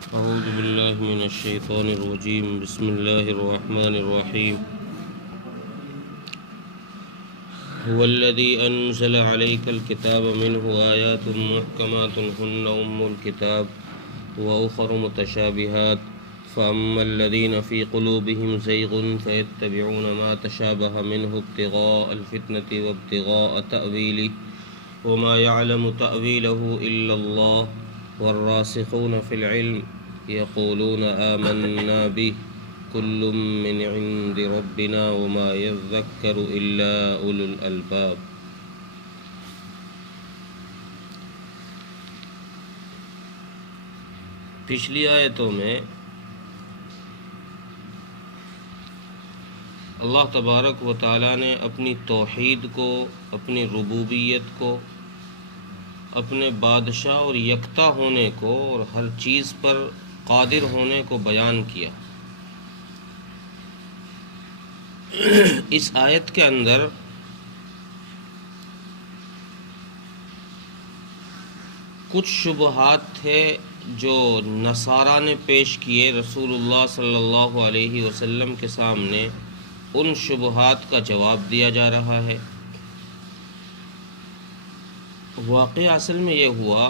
اعوذ باللہ من الشیطان الرجیم بسم اللہ الرحمن الرحیم هو الذی انزل علیک الکتاب منہ آیات محکمات ہن ام الکتاب واخر متشابہات فاما الذین فی قلوبہم زیغ فیتبعون ما تشابہ منہ ابتغاء الفتنة وابتغاء تأویلہ وما يعلم تأویلہ الا اللہ والراسخون فی العلم یقولون آمنا به کل من عند ربنا وما يذکر الا اولو الالباب۔ پچھلی آیتوں میں اللہ تبارک و تعالیٰ نے اپنی توحید کو، اپنی ربوبیت کو، اپنے بادشاہ اور یکتا ہونے کو اور ہر چیز پر قادر ہونے کو بیان کیا۔ اس آیت کے اندر کچھ شبہات تھے جو نصارہ نے پیش کیے رسول اللہ صلی اللہ علیہ وسلم کے سامنے، ان شبہات کا جواب دیا جا رہا ہے۔ واقعہ اصل میں یہ ہوا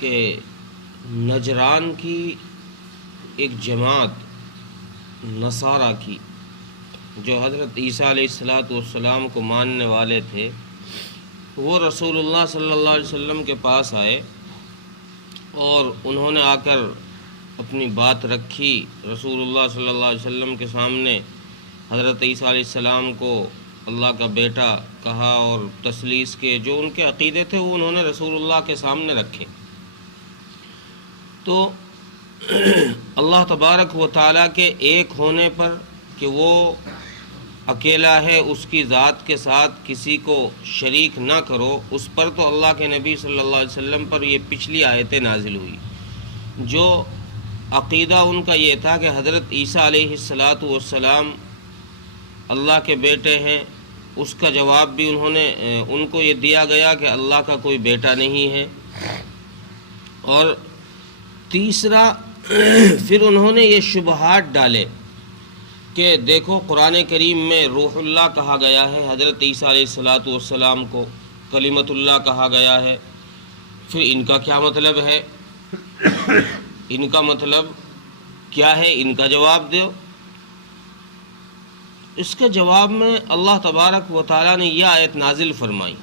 کہ نجران کی ایک جماعت نصارہ کی، جو حضرت عیسیٰ علیہ السلام کو ماننے والے تھے، وہ رسول اللہ صلی اللہ علیہ وسلم کے پاس آئے اور انہوں نے آ کر اپنی بات رکھی رسول اللہ صلی اللہ علیہ وسلم کے سامنے۔ حضرت عیسیٰ علیہ السلام کو اللہ کا بیٹا کہا اور تثلیث کے جو ان کے عقیدے تھے وہ انہوں نے رسول اللہ کے سامنے رکھے۔ تو اللہ تبارک و تعالیٰ کے ایک ہونے پر، کہ وہ اکیلا ہے، اس کی ذات کے ساتھ کسی کو شریک نہ کرو، اس پر تو اللہ کے نبی صلی اللہ علیہ وسلم پر یہ پچھلی آیتیں نازل ہوئی۔ جو عقیدہ ان کا یہ تھا کہ حضرت عیسیٰ علیہ السلام اللہ کے بیٹے ہیں، اس کا جواب بھی ان کو یہ دیا گیا کہ اللہ کا کوئی بیٹا نہیں ہے۔ اور تیسرا پھر انہوں نے یہ شبہات ڈالے کہ دیکھو قرآن کریم میں روح اللہ کہا گیا ہے، حضرت عیسیٰ علیہ السلام کو کلمۃ اللہ کہا گیا ہے، پھر ان کا کیا مطلب ہے؟ ان کا مطلب کیا ہے؟ ان کا جواب دو۔ اس کے جواب میں اللہ تبارک و تعالیٰ نے یہ آیت نازل فرمائی۔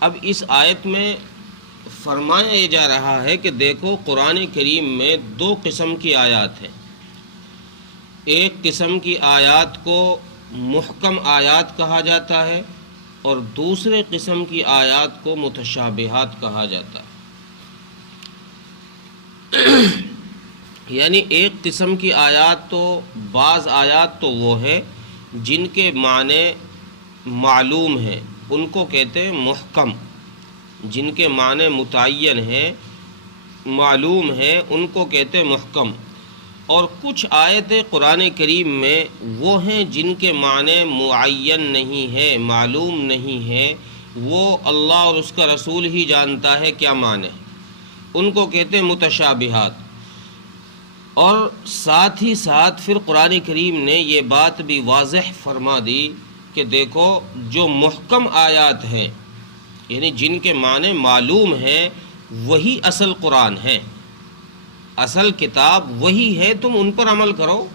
اب اس آیت میں فرمایا یہ جا رہا ہے کہ دیکھو قرآن کریم میں دو قسم کی آیات ہیں۔ ایک قسم کی آیات کو محکم آیات کہا جاتا ہے اور دوسرے قسم کی آیات کو متشابہات کہا جاتا ہے۔ یعنی ایک قسم کی آیات تو، بعض آیات تو وہ ہے جن کے معنی معلوم ہیں، ان کو کہتے ہیں محکم۔ جن کے معنی متعین ہیں، معلوم ہیں، ان کو کہتے ہیں محکم۔ اور کچھ آیتیں قرآن کریم میں وہ ہیں جن کے معنی معین نہیں ہیں، معلوم نہیں ہیں، وہ اللہ اور اس کا رسول ہی جانتا ہے کیا معنی، ان کو کہتے ہیں متشابہات۔ اور ساتھ ہی ساتھ پھر قرآن کریم نے یہ بات بھی واضح فرما دی کہ دیکھو جو محکم آیات ہیں، یعنی جن کے معنی معلوم ہیں، وہی اصل قرآن ہے، اصل کتاب وہی ہے، تم ان پر عمل کرو۔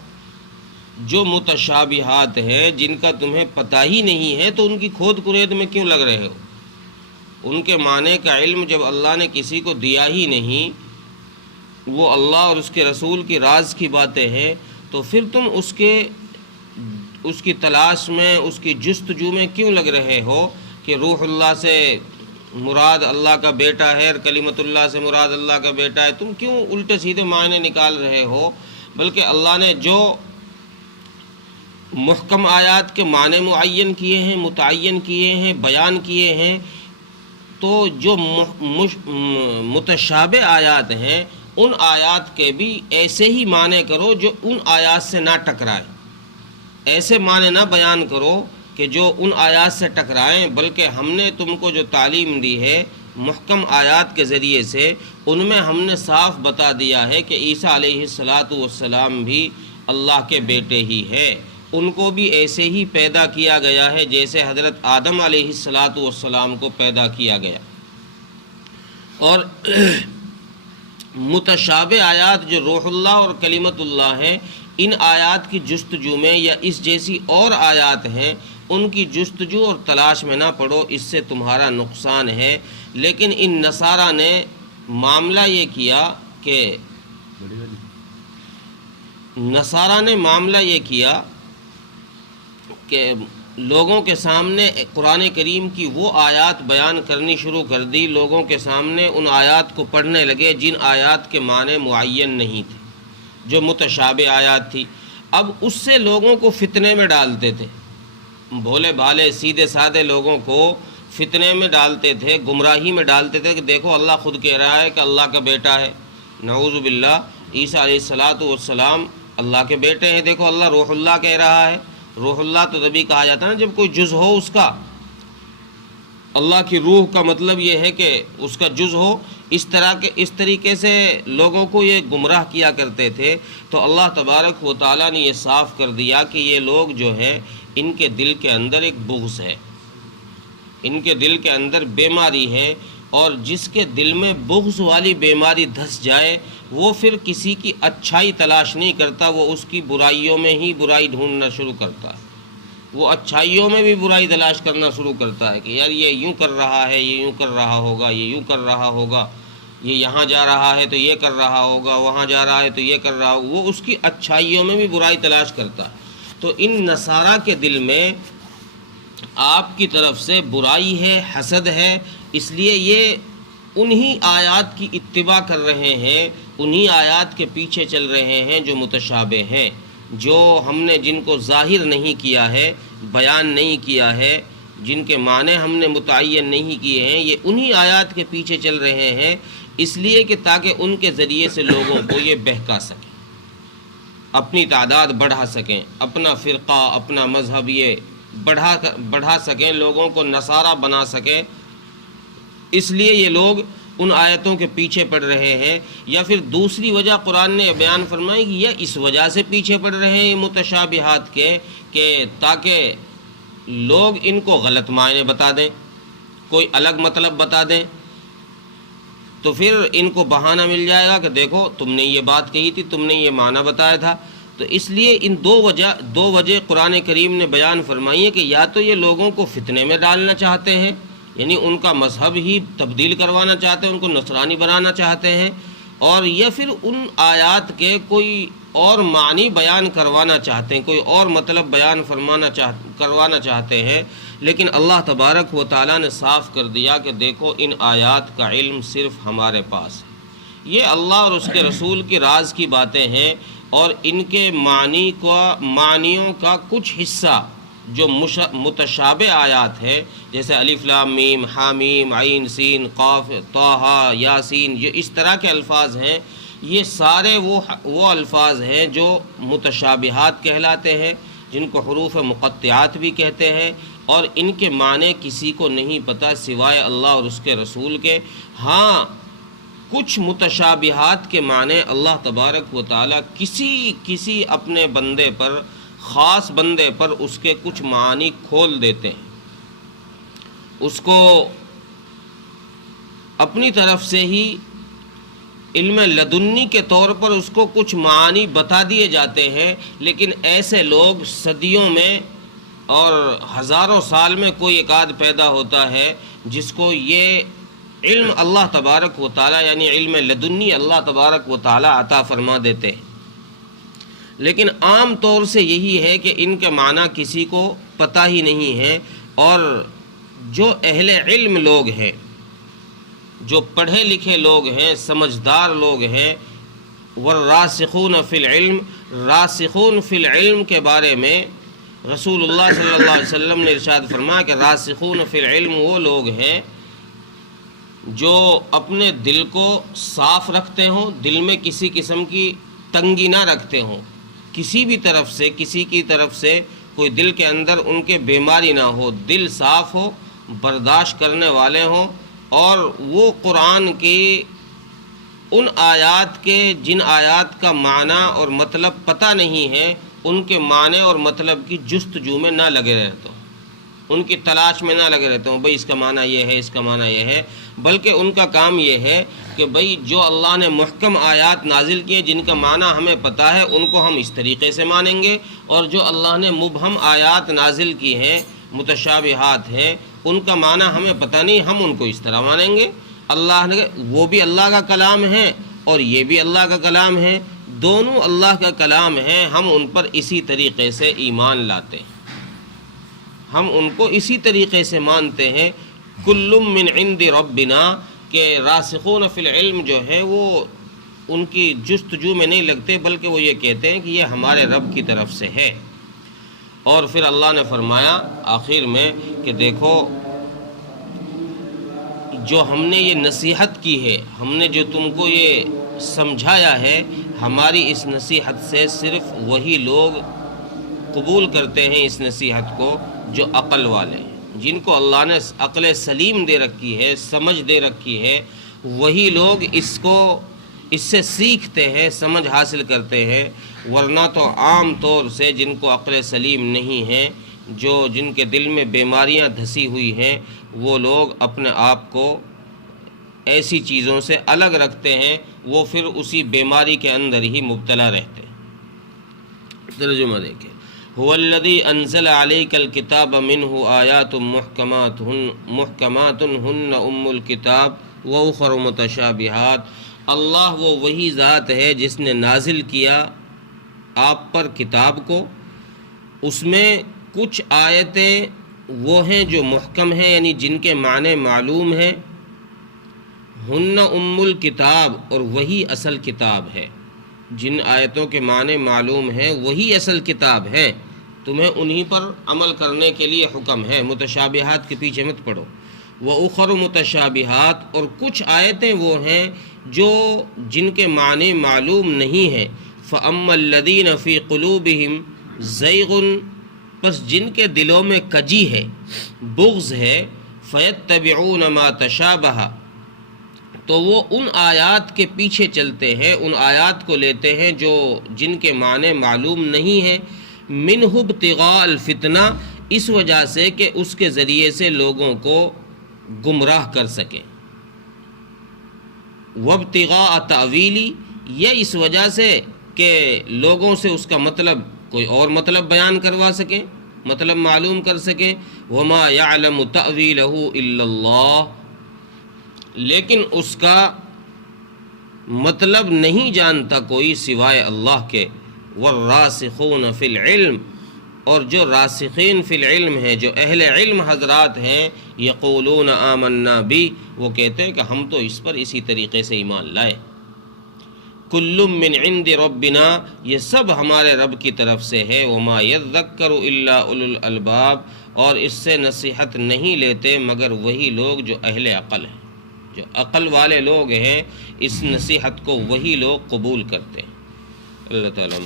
جو متشابہات ہیں، جن کا تمہیں پتہ ہی نہیں ہے، تو ان کی کھود کرید میں کیوں لگ رہے ہو؟ ان کے معنی کا علم جب اللہ نے کسی کو دیا ہی نہیں، وہ اللہ اور اس کے رسول کی راز کی باتیں ہیں، تو پھر تم اس کی تلاش میں، اس کی جستجو میں کیوں لگ رہے ہو کہ روح اللہ سے مراد اللہ کا بیٹا ہے اور کلمۃ اللہ سے مراد اللہ کا بیٹا ہے؟ تم کیوں الٹے سیدھے معنی نکال رہے ہو؟ بلکہ اللہ نے جو محکم آیات کے معنی معین کیے ہیں، متعین کیے ہیں، بیان کیے ہیں، تو جو متشابہ آیات ہیں، ان آیات کے بھی ایسے ہی معنی کرو جو ان آیات سے نہ ٹکرائے۔ ایسے معنی نہ بیان کرو کہ جو ان آیات سے ٹکرائیں، بلکہ ہم نے تم کو جو تعلیم دی ہے محکم آیات کے ذریعے سے ان میں ہم نے صاف بتا دیا ہے کہ عیسیٰ علیہ السلام بھی اللہ کے بیٹے ہی ہے، ان کو بھی ایسے ہی پیدا کیا گیا ہے جیسے حضرت آدم علیہ السلام کو پیدا کیا گیا۔ اور متشابہ آیات جو روح اللہ اور کلمت اللہ ہیں، ان آیات کی جستجو میں یا اس جیسی اور آیات ہیں ان کی جستجو اور تلاش میں نہ پڑو، اس سے تمہارا نقصان ہے۔ لیکن ان نصارہ نے معاملہ یہ کیا کہ لوگوں کے سامنے قرآن کریم کی وہ آیات بیان کرنی شروع کر دی، لوگوں کے سامنے ان آیات کو پڑھنے لگے جن آیات کے معنی معین نہیں تھے، جو متشابہ آیات تھی۔ اب اس سے لوگوں کو فتنے میں ڈالتے تھے، بھولے بھالے سیدھے سادے لوگوں کو فتنے میں ڈالتے تھے، گمراہی میں ڈالتے تھے کہ دیکھو اللہ خود کہہ رہا ہے کہ اللہ کا بیٹا ہے، نعوذ باللہ، عیسیٰ علیہ السلام اللہ کے بیٹے ہیں، دیکھو اللہ روح اللہ کہہ رہا ہے۔ روح اللہ تو تبھی کہا جاتا ہے نا جب کوئی جز ہو اس کا، اللہ کی روح کا مطلب یہ ہے کہ اس کا جز ہو۔ اس طریقے سے لوگوں کو یہ گمراہ کیا کرتے تھے، تو اللہ تبارک و تعالیٰ نے یہ صاف کر دیا کہ یہ لوگ جو ہے ان کے دل کے اندر ایک بغض ہے، ان کے دل کے اندر بیماری ہے، اور جس کے دل میں بغض والی بیماری دھس جائے وہ پھر کسی کی اچھائی تلاش نہیں کرتا، وہ اس کی برائیوں میں ہی برائی ڈھونڈنا شروع کرتا ہے، وہ اچھائیوں میں بھی برائی تلاش کرنا شروع کرتا ہے کہ یار یہ یوں کر رہا ہے، یہ یوں کر رہا ہوگا، یہ یوں کر رہا ہوگا، یہ یہاں جا رہا ہے تو یہ کر رہا ہوگا، وہاں جا رہا ہے تو یہ کر رہا ہوگا، وہ اس کی اچھائیوں میں بھی برائی تلاش کرتا ہے۔ تو ان نصارہ کے دل میں آپ کی طرف سے برائی ہے، حسد ہے، اس لیے یہ انہی آیات کی اتباع کر رہے ہیں، انہی آیات کے پیچھے چل رہے ہیں جو متشابہ ہیں، جو ہم نے جن کو ظاہر نہیں کیا ہے، بیان نہیں کیا ہے، جن کے معنی ہم نے متعین نہیں کیے ہیں، یہ انہی آیات کے پیچھے چل رہے ہیں، اس لیے کہ تاکہ ان کے ذریعے سے لوگوں کو یہ بہکا سکیں، اپنی تعداد بڑھا سکیں، اپنا فرقہ، اپنا مذہب یہ بڑھا سکیں، لوگوں کو نصارہ بنا سکیں۔ اس لیے یہ لوگ ان آیتوں کے پیچھے پڑ رہے ہیں، یا پھر دوسری وجہ قرآن نے بیان فرمائی کہ یہ اس وجہ سے پیچھے پڑ رہے ہیں متشابہات کے کہ تاکہ لوگ ان کو غلط معنی بتا دیں، کوئی الگ مطلب بتا دیں، تو پھر ان کو بہانہ مل جائے گا کہ دیکھو تم نے یہ بات کہی تھی، تم نے یہ معنی بتایا تھا۔ تو اس لیے ان دو وجہ قرآن کریم نے بیان فرمائی ہے کہ یا تو یہ لوگوں کو فتنے میں ڈالنا چاہتے ہیں، یعنی ان کا مذہب ہی تبدیل کروانا چاہتے ہیں، ان کو نصرانی بنانا چاہتے ہیں، اور یا پھر ان آیات کے کوئی اور معنی بیان کروانا چاہتے ہیں، کوئی اور مطلب بیان کروانا چاہتے ہیں۔ لیکن اللہ تبارک و تعالیٰ نے صاف کر دیا کہ دیکھو ان آیات کا علم صرف ہمارے پاس ہے، یہ اللہ اور اس کے رسول کی راز کی باتیں ہیں، اور ان کے معنیوں کا کچھ حصہ جو متشابہ آیات ہے، جیسے الف لام میم حامیم عین سین قاف طٰ یاسین، یہ اس طرح کے الفاظ ہیں، یہ سارے وہ الفاظ ہیں جو متشابہات کہلاتے ہیں، جن کو حروف مقطعات بھی کہتے ہیں، اور ان کے معنی کسی کو نہیں پتہ سوائے اللہ اور اس کے رسول کے۔ ہاں کچھ متشابہات کے معنی اللہ تبارک و تعالیٰ کسی اپنے بندے پر، خاص بندے پر اس کے کچھ معانی کھول دیتے ہیں، اس کو اپنی طرف سے ہی علم لدنی کے طور پر اس کو کچھ معانی بتا دیے جاتے ہیں، لیکن ایسے لوگ صدیوں میں اور ہزاروں سال میں کوئی ایک آدھ پیدا ہوتا ہے جس کو یہ علم اللہ تبارک و تعالیٰ یعنی علم لدنی اللہ تبارک و تعالیٰ عطا فرما دیتے ہیں۔ لیکن عام طور سے یہی ہے کہ ان کے معنی کسی کو پتہ ہی نہیں ہے، اور جو اہل علم لوگ ہیں، جو پڑھے لکھے لوگ ہیں، سمجھدار لوگ ہیں، والراسخون فی العلم، راسخون فی العلم کے بارے میں رسول اللہ صلی اللہ علیہ وسلم نے ارشاد فرمایا کہ راسخون فی العلم وہ لوگ ہیں جو اپنے دل کو صاف رکھتے ہوں، دل میں کسی قسم کی تنگی نہ رکھتے ہوں، کسی کی طرف سے کوئی دل کے اندر ان کے بیماری نہ ہو، دل صاف ہو، برداشت کرنے والے ہوں، اور وہ قرآن کی ان آیات کے جن آیات کا معنی اور مطلب پتہ نہیں ہے، ان کے معنی اور مطلب کی جستجو میں نہ لگے رہتے ہوں، ان کی تلاش میں نہ لگے رہتے ہوں بھئی اس کا معنی یہ ہے، اس کا معنی یہ ہے، بلکہ ان کا کام یہ ہے کہ بھئی جو اللہ نے محکم آیات نازل کیے جن کا معنی ہمیں پتہ ہے ان کو ہم اس طریقے سے مانیں گے، اور جو اللہ نے مبہم آیات نازل کی ہیں، متشابہات ہیں، ان کا معنی ہمیں پتہ نہیں، ہم ان کو اس طرح مانیں گے۔ اللہ نے وہ بھی اللہ کا کلام ہے اور یہ بھی اللہ کا کلام ہے، دونوں اللہ کا کلام ہیں، ہم ان پر اسی طریقے سے ایمان لاتے ہیں، ہم ان کو اسی طریقے سے مانتے ہیں۔ کل من عند ربنا، کہ راسخون فی العلم جو ہے وہ ان کی جستجو میں نہیں لگتے، بلکہ وہ یہ کہتے ہیں کہ یہ ہمارے رب کی طرف سے ہے۔ اور پھر اللہ نے فرمایا آخر میں کہ دیکھو جو ہم نے یہ نصیحت کی ہے، ہم نے جو تم کو یہ سمجھایا ہے، ہماری اس نصیحت سے صرف وہی لوگ قبول کرتے ہیں اس نصیحت کو جو عقل والے ہیں، جن کو اللہ نے عقل سلیم دے رکھی ہے، سمجھ دے رکھی ہے، وہی لوگ اس سے سیکھتے ہیں، سمجھ حاصل کرتے ہیں، ورنہ تو عام طور سے جن کو عقل سلیم نہیں ہے، جن کے دل میں بیماریاں دھسی ہوئی ہیں، وہ لوگ اپنے آپ کو ایسی چیزوں سے الگ رکھتے ہیں، وہ پھر اسی بیماری کے اندر ہی مبتلا رہتے ہیں۔ ترجمہ دیکھیں، هو الذی انزل علیک الکتاب منہ آیات محکمات ہن ام الکتاب واخر متشابہات، اللہ وہ وہی ذات ہے جس نے نازل کیا آپ پر کتاب کو، اس میں کچھ آیتیں وہ ہیں جو محکم ہیں، یعنی جن کے معنی معلوم ہیں، ہن ام الکتاب، اور وہی اصل کتاب ہے، جن آیتوں کے معنی معلوم ہیں وہی اصل کتاب ہے، تمہیں انہی پر عمل کرنے کے لیے حکم ہے، متشابہات کے پیچھے مت پڑو۔ وَأُخَرُ متشابہات، اور کچھ آیتیں وہ ہیں جن کے معنی معلوم نہیں ہیں، فَأَمَّا الَّذِينَ فِي قُلُوبِهِمْ زَيْغٌ، پس جن کے دلوں میں کجی ہے، بغض ہے، فَيَتَّبِعُونَ مَا تَشَابَهَ، تو وہ ان آیات کے پیچھے چلتے ہیں، ان آیات کو لیتے ہیں جن کے معنی معلوم نہیں ہیں، منہ ابتغاء الفتنہ، اس وجہ سے کہ اس کے ذریعے سے لوگوں کو گمراہ کر سکیں، وابتغاء تأویلی، یہ اس وجہ سے کہ لوگوں سے اس کا مطلب کوئی اور مطلب بیان کروا سکیں، مطلب معلوم کر سکیں، وما یعلم تأویلہ الا اللہ، لیکن اس کا مطلب نہیں جانتا کوئی سوائے اللہ کے، والراسخون فی العلم، اور جو راسخین فی العلم ہیں، جو اہل علم حضرات ہیں، یقولون آمنا بی، وہ کہتے ہیں کہ ہم تو اس پر اسی طریقے سے ایمان لائے۔ کل من عند ربنا، یہ سب ہمارے رب کی طرف سے ہے، وما یذکر الا اولو الالباب، اور اس سے نصیحت نہیں لیتے مگر وہی لوگ جو اہل عقل ہیں، جو عقل والے لوگ ہیں، اس نصیحت کو وہی لوگ قبول کرتے ہیں۔ اللہ تعالیٰ